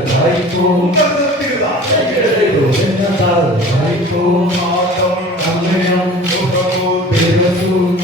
Thank you.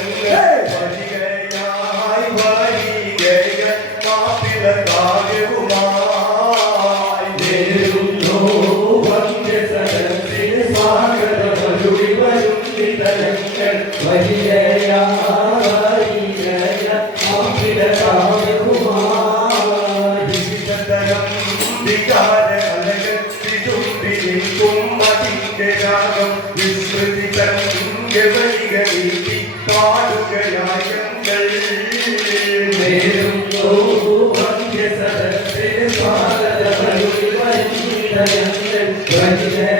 Hallelujah. Thank you.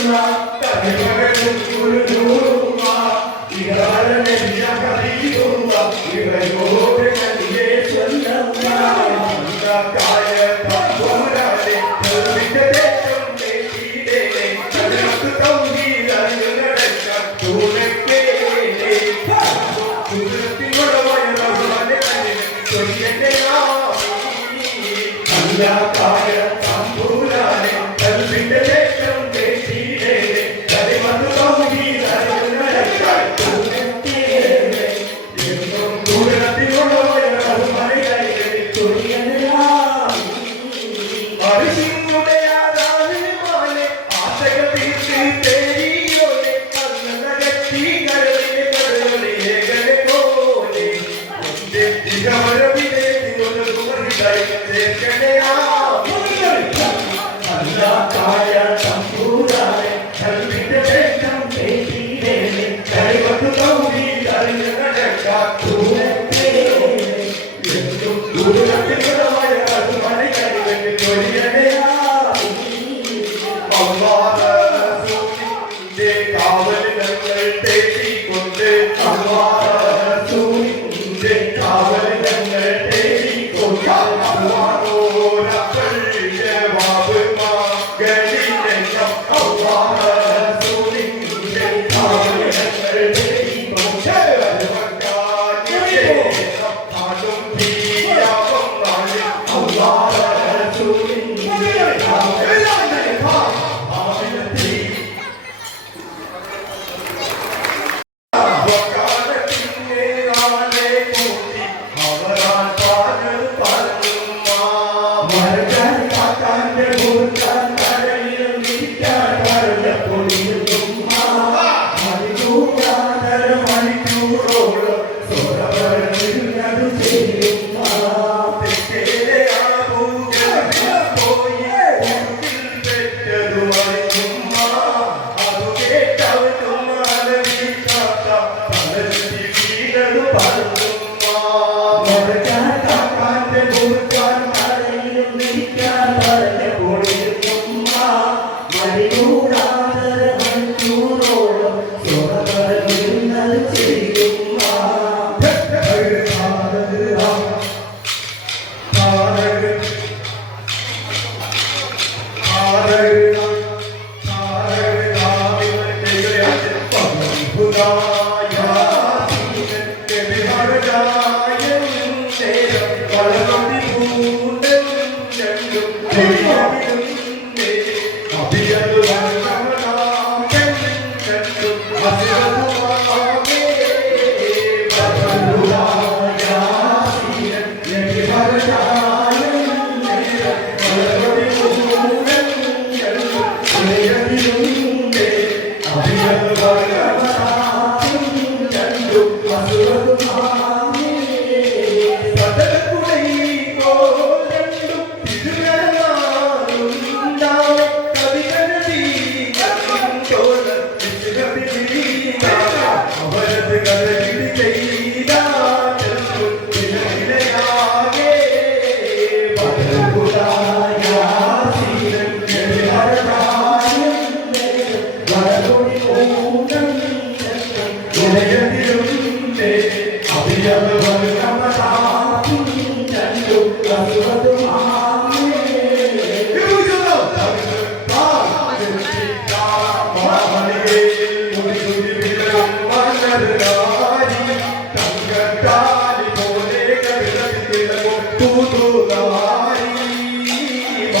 Thank you.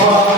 Lord.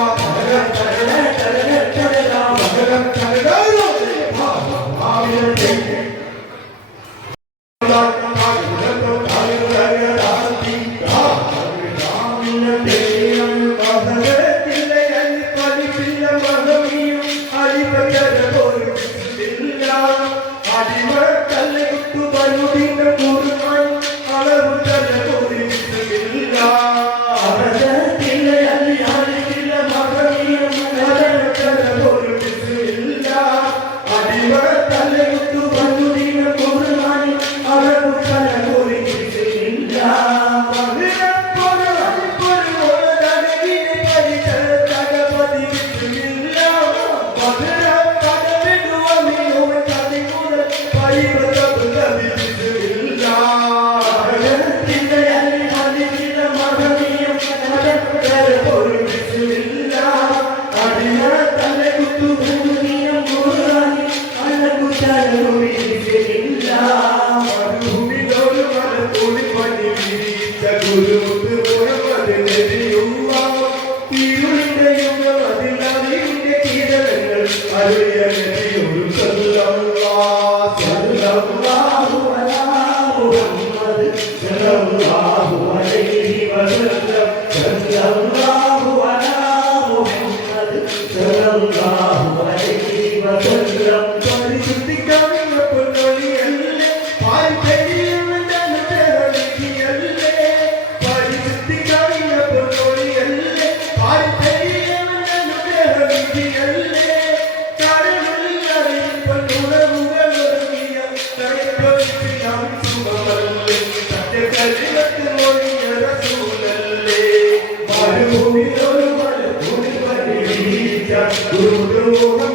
Guru Guru